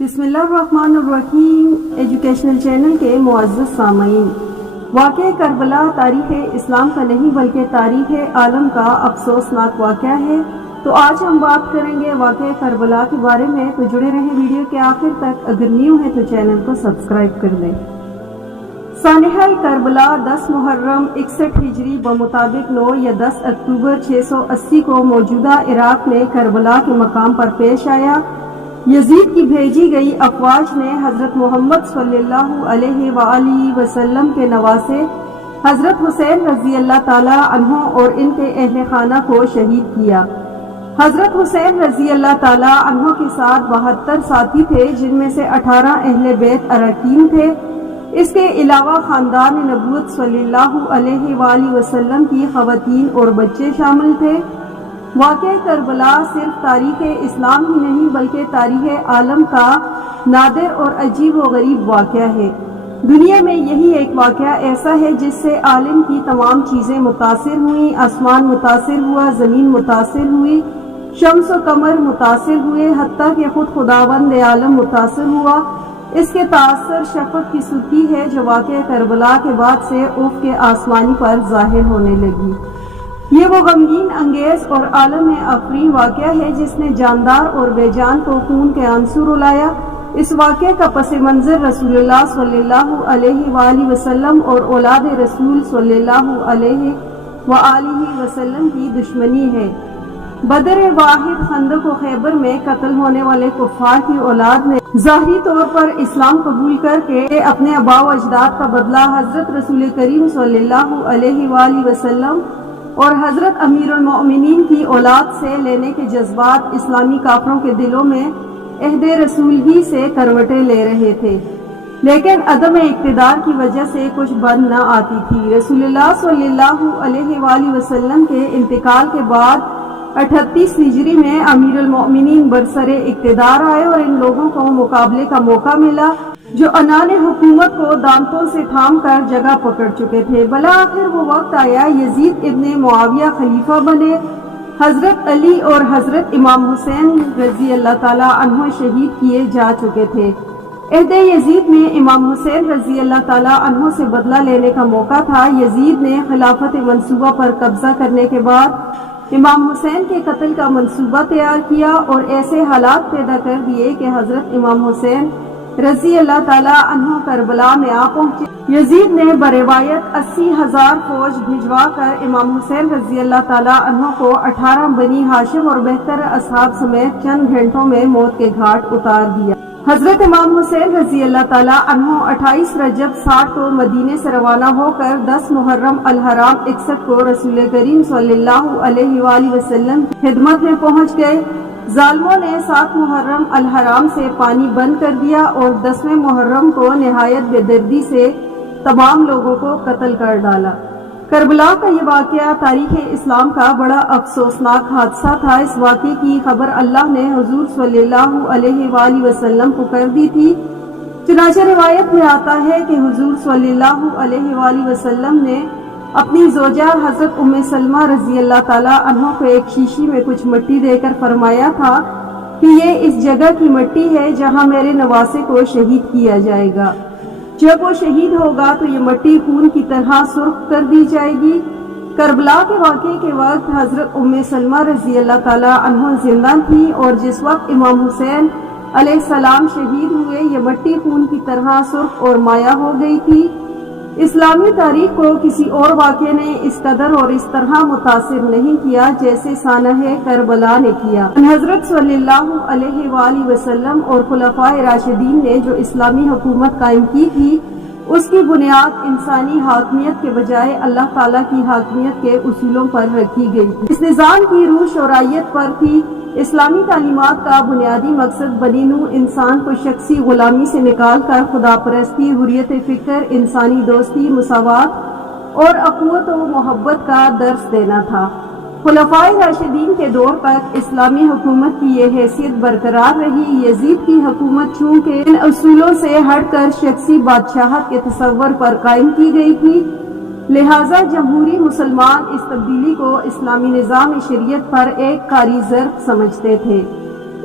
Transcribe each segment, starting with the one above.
بسم اللہ الرحمن الرحیم ایجوکیشنل چینل کے معزز سامعین، واقعہ کربلا تاریخ اسلام کا نہیں بلکہ تاریخ عالم کا افسوسناک واقعہ ہے۔ تو آج ہم بات کریں گے واقعہ کربلا کے بارے میں، تو جڑے رہیں ویڈیو کے آخر تک۔ اگر نیو ہے تو چینل کو سبسکرائب کر دیں۔ سانحہ کربلا 10 محرم 61 ہجری بمطابق 9 یا 10 اکتوبر 680 کو موجودہ عراق میں کربلا کے مقام پر پیش آیا۔ یزید کی بھیجی گئی افواج نے حضرت محمد صلی اللہ علیہ وآلہ وسلم کے نواسے حضرت حسین رضی اللہ تعالی عنہ اور ان کے اہل خانہ کو شہید کیا۔ حضرت حسین رضی اللہ تعالی عنہ کے ساتھ 72 ساتھی تھے، جن میں سے 18 اہل بیت اراکین تھے۔ اس کے علاوہ خاندان نبوت صلی اللہ علیہ وآلہ وسلم کی خواتین اور بچے شامل تھے۔ واقعہ کربلا صرف تاریخ اسلام ہی نہیں بلکہ تاریخ عالم کا نادر اور عجیب و غریب واقعہ ہے۔ دنیا میں یہی ایک واقعہ ایسا ہے جس سے عالم کی تمام چیزیں متاثر ہوئیں، آسمان متاثر ہوا، زمین متاثر ہوئی، شمس و قمر متاثر ہوئے، حتیٰ کہ خود خداوند عالم متاثر ہوا۔ اس کے تاثر شفق کی سرخی ہے جو واقعہ کربلا کے بعد سے افق آسمانی پر ظاہر ہونے لگی۔ یہ وہ غمگین انگیز اور عالم افرین واقعہ ہے جس نے جاندار اور بے جان کو خون کے آنسو رلایا۔ اس واقعے کا پس منظر رسول اللہ صلی اللہ علیہ وآلہ وسلم اور اولاد رسول صلی اللہ علیہ وآلہ وسلم کی دشمنی ہے۔ بدر واحد، خندق و خیبر میں قتل ہونے والے کفار کی اولاد نے ظاہری طور پر اسلام قبول کر کے اپنے آباء و اجداد کا بدلہ حضرت رسول کریم صلی اللہ علیہ وآلہ وسلم اور حضرت امیر المؤمنین کی اولاد سے لینے کے جذبات اسلامی کافروں کے دلوں میں عہد رسول ہی سے کروٹیں لے رہے تھے، لیکن عدم اقتدار کی وجہ سے کچھ بند نہ آتی تھی۔ رسول اللہ صلی اللہ علیہ وآلہ وسلم کے انتقال کے بعد 38 ہجری میں امیر المؤمنین برسر اقتدار آئے اور ان لوگوں کو مقابلے کا موقع ملا جو عنان حکومت کو دانتوں سے تھام کر جگہ پکڑ چکے تھے۔ بالآخر وہ وقت آیا، یزید ابن معاویہ خلیفہ بنے۔ حضرت علی اور حضرت امام حسین رضی اللہ تعالی عنہ شہید کیے جا چکے تھے۔ عہد یزید میں امام حسین رضی اللہ تعالی عنہ سے بدلہ لینے کا موقع تھا۔ یزید نے خلافت منصوبہ پر قبضہ کرنے کے بعد امام حسین کے قتل کا منصوبہ تیار کیا اور ایسے حالات پیدا کر دیے کہ حضرت امام حسین رضی اللہ تعالی عنہ کربلا میں آ پہنچے۔ یزید نے بروایت 80,000 فوج بھجوا کر امام حسین رضی اللہ تعالی عنہ کو 18 بنی ہاشم اور بہتر اصحاب سمیت چند گھنٹوں میں موت کے گھاٹ اتار دیا۔ حضرت امام حسین رضی اللہ تعالی عنہ 28 رجب 60 کو مدینے سے روانہ ہو کر 10 محرم الحرام 61 کو رسول کریم صلی اللہ علیہ وآلہ وسلم کی خدمت میں پہنچ گئے۔ ظالموں نے 7 محرم الحرام سے پانی بند کر دیا اور 10ویں محرم کو نہایت بے دردی سے تمام لوگوں کو قتل کر ڈالا۔ کربلا کا یہ واقعہ تاریخ اسلام کا بڑا افسوسناک حادثہ تھا۔ اس واقعے کی خبر اللہ نے حضور صلی اللہ علیہ وآلہ وسلم کو کر دی تھی۔ چنانچہ روایت میں آتا ہے کہ حضور صلی اللہ علیہ وآلہ وسلم نے اپنی زوجہ حضرت ام سلمہ رضی اللہ تعالی عنہ کو ایک شیشی میں کچھ مٹی دے کر فرمایا تھا کہ یہ اس جگہ کی مٹی ہے جہاں میرے نواسے کو شہید کیا جائے گا۔ جب وہ شہید ہوگا تو یہ مٹی خون کی طرح سرخ کر دی جائے گی۔ کربلا کے واقعے کے وقت حضرت ام سلمہ رضی اللہ تعالی عنہ زندہ تھی اور جس وقت امام حسین علیہ السلام شہید ہوئے یہ مٹی خون کی طرح سرخ اور مائع ہو گئی تھی۔ اسلامی تاریخ کو کسی اور واقعے نے اس قدر اور اس طرح متاثر نہیں کیا جیسے سانحہ کربلا نے کیا۔ حضرت صلی اللہ علیہ وآلہ وسلم اور خلفائے راشدین نے جو اسلامی حکومت قائم کی تھی اس کی بنیاد انسانی حاکمیت کے بجائے اللہ تعالیٰ کی حاکمیت کے اصولوں پر رکھی گئی تھی۔ اس نظام کی روح شرعیت پر تھی۔ اسلامی تعلیمات کا بنیادی مقصد بنی نوع انسان کو شخصی غلامی سے نکال کر خدا پرستی، حریت فکر، انسانی دوستی، مساوات اور اخوت و محبت کا درس دینا تھا۔ خلفائے راشدین کے دور تک اسلامی حکومت کی یہ حیثیت برقرار رہی۔ یزید کی حکومت چونکہ ان اصولوں سے ہٹ کر شخصی بادشاہت کے تصور پر قائم کی گئی تھی، لہذا جمہوری مسلمان اس تبدیلی کو اسلامی نظام شریعت پر ایک کاری ضرب سمجھتے تھے۔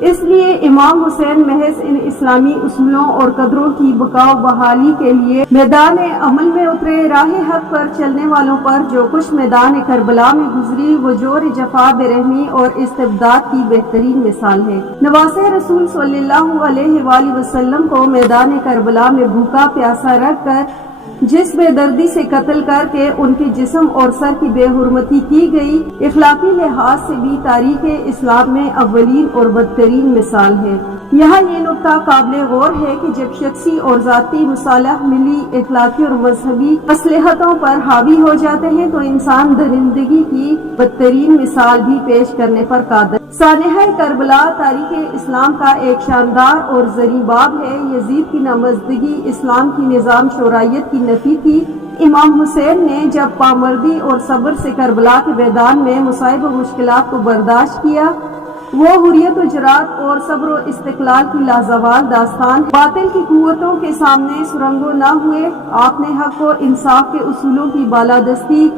اس لیے امام حسین محض ان اسلامی اصولوں اور قدروں کی بقا و بحالی کے لیے میدان عمل میں اترے۔ راہ حق پر چلنے والوں پر جو کچھ میدان کربلا میں گزری وہ جور، جفا، بے رحمی اور استبداد کی بہترین مثال ہے۔ نواسہ رسول صلی اللہ علیہ وآلہ وسلم کو میدان کربلا میں بھوکا پیاسا رکھ کر جس بے دردی سے قتل کر کے ان کے جسم اور سر کی بے حرمتی کی گئی، اخلاقی لحاظ سے بھی تاریخ اسلام میں اولین اور بدترین مثال ہے۔ یہاں یہ نکتہ قابل غور ہے کہ جب شخصی اور ذاتی مصالح ملی اخلاقی اور مذہبی مصلحتوں پر حاوی ہو جاتے ہیں تو انسان درندگی کی بدترین مثال بھی پیش کرنے پر قادر۔ سانحہ کربلا تاریخ اسلام کا ایک شاندار اور زرعی باب ہے۔ یزید کی نامزدگی اسلام کی نظام شرعیت کی نفی تھی۔ امام حسین نے جب پامردی اور صبر سے کربلا کے میدان میں مصائب و مشکلات کو برداشت کیا، وہ حریت و جرات اور صبر و استقلال کی لازوال داستان باطل کی قوتوں کے سامنے سرنگو نہ ہوئے۔ آپ نے حق و انصاف کے اصولوں کی بالادستی،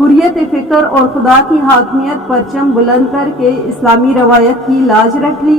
حریت فکر اور خدا کی حاکمیت پرچم بلند کر کے اسلامی روایت کی لاج رکھ لی۔